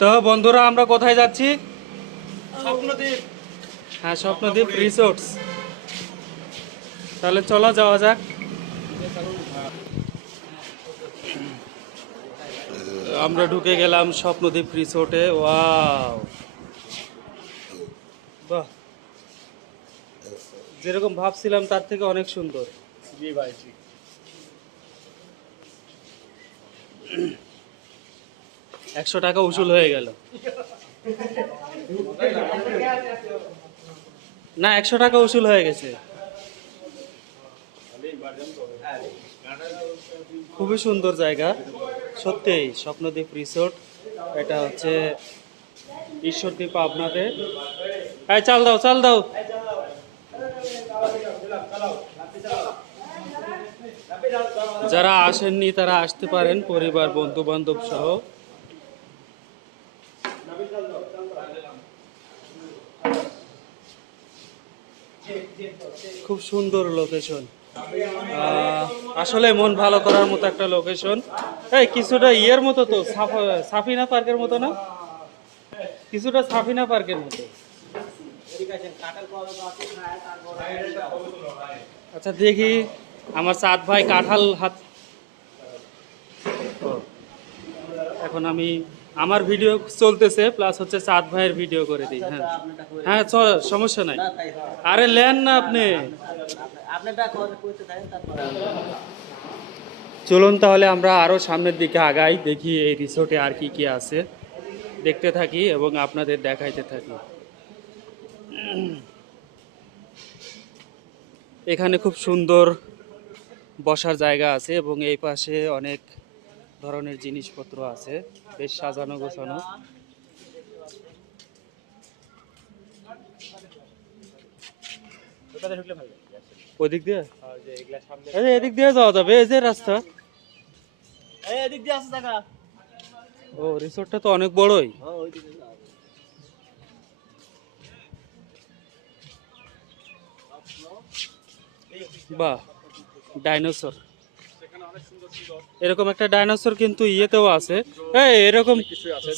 তো বন্ধুরা আমরা কোথায় যাচ্ছি? স্বপ্নদ্বীপ। হ্যাঁ, স্বপ্নদ্বীপ রিসোর্টস। তাহলে চলো যাওয়া যাক। আমরা ঢুকে গেলাম স্বপ্নদ্বীপ রিসোর্টে। ওয়াও, বাহ, যেরকম ভাবছিলাম তার থেকে অনেক সুন্দর। জি ভাই, জি। 100 টাকা উসুল হয়ে গেল। না, 100 টাকা উসুল হয়ে গেছে। খুবই সুন্দর জায়গা, সত্যিই স্বপ্নদ্বীপ রিসোর্ট। এটা হচ্ছে ঈশ্বরদ্বীপ আপনাদের। এই চাল দাও, চাল দাও। যারা আসেননি তারা আসতে পারেন পরিবার বন্ধু বান্ধব সহ। খুব সুন্দর লোকেশন, আসলে মন ভালো করার মতো একটা লোকেশন। এই কিছুটা ইয়ের মতো তো, সাফিনা পার্কের মতো না? কিছুটা সাফিনা পার্কের মতো। আচ্ছা দেখি, আমার সাদ ভাই কাঁঠাল হাত। ও, এখন আমি আমার ভিডিও চলতেছে, প্লাস হচ্ছে সাদ ভাইয়ের ভিডিও করে দিই। হ্যাঁ হ্যাঁ, চল, সমস্যা নাই। আরে লেন না আপনি। চলুন তাহলে আমরা আরো সামনের দিকে আগাই, দেখি এই রিসোর্টে আর কি কি আছে, দেখতে থাকি এবং আপনাদের দেখাইতে থাকি। এখানে খুব সুন্দর বসার জায়গা আছে এবং এই পাশে অনেক ধরনের জিনিসপত্র আছে, বেশ সাজানো গোছানো। ওদিক দিয়ে, এই যে এদিক দিয়ে যাওয়া যাবে, এই যে রাস্তা। এদিক দিয়ে আছে জায়গা। ও, রিসোর্টটা তো অনেক বড়ই। বাহ, ডাইনোসর। এরকম একটা ডাইনোসর কিন্তু ইয়েতেও আছে। এই এরকম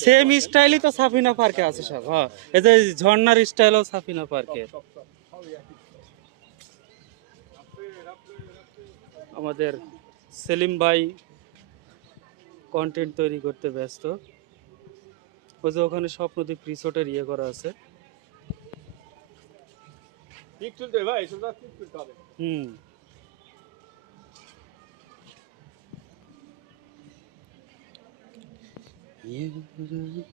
সেম স্টাইলই তো সাফিনা পার্কে আছে সব। হ্যাঁ, এই যে ঝর্ণার স্টাইলও সাফিনা পার্কে। আমাদের সেলিম ভাই কন্টেন্ট তৈরি করতে ব্যস্ত। ওই যে ওখানে স্বপ্নদ্বীপ রিসোর্টের ইয়ে করা আছে। ঠিক চলতে ভাই, সোজা ঠিক চলতে হবে। হুম,